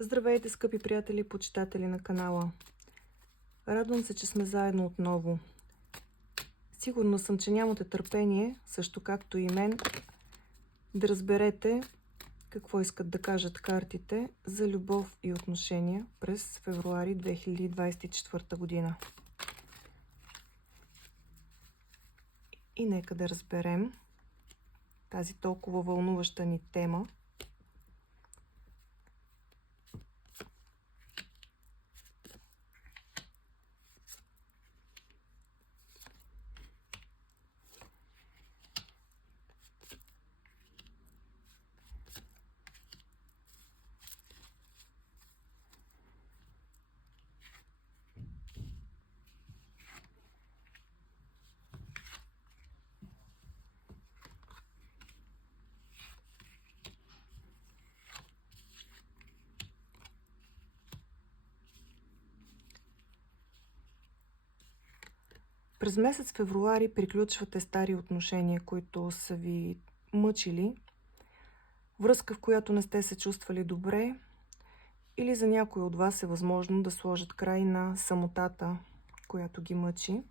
Здравейте, скъпи приятели и почитатели на канала! Радвам се, че сме заедно отново. Сигурна съм, че нямате търпение, също както и мен, да разберете какво искат да кажат картите за любов и отношения през февруари 2024 година. И нека да разберем тази толкова вълнуваща ни тема. През месец февруари приключвате стари отношения, които са ви мъчили, връзка, в която не сте се чувствали добре, или за някой от вас е възможно да сложат край на самотата, която ги мъчи.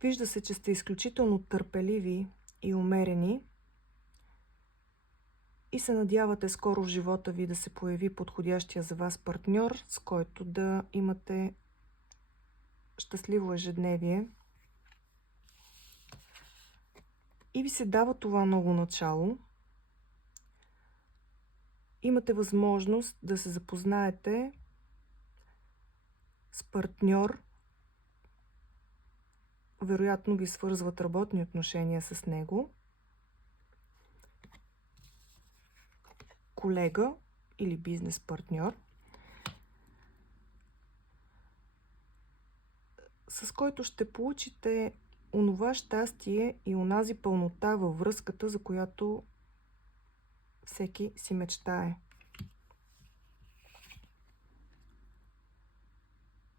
Вижда се, че сте изключително търпеливи и умерени и се надявате скоро в живота ви да се появи подходящия за вас партньор, с който да имате щастливо ежедневие. И ви се дава това ново начало. Имате възможност да се запознаете с партньор. Вероятно ви свързват работни отношения с него. Колега или бизнес партньор, с който ще получите онова щастие и онази пълнота във връзката, за която всеки си мечтае.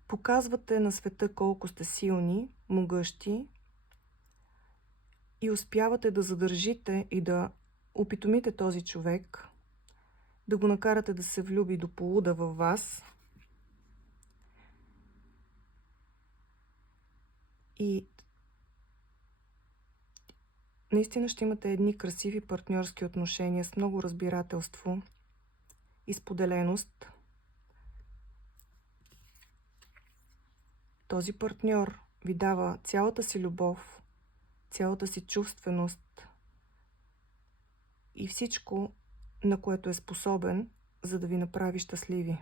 Показвате на света колко сте силни, могъщи и успявате да задържите и да опитомите този човек, да го накарате да се влюби до полуда във вас. И наистина ще имате едни красиви партньорски отношения с много разбирателство и споделеност. Този партньор ви дава цялата си любов, цялата си чувственост и всичко, на което е способен, за да ви направи щастливи.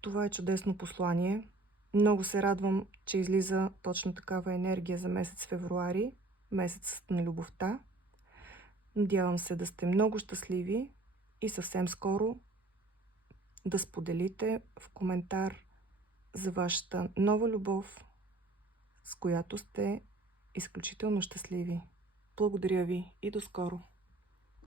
Това е чудесно послание. Много се радвам, че излиза точно такава енергия за месец февруари, месецът на любовта. Надявам се да сте много щастливи и съвсем скоро да споделите в коментар за вашата нова любов, с която сте изключително щастливи. Благодаря ви и до скоро!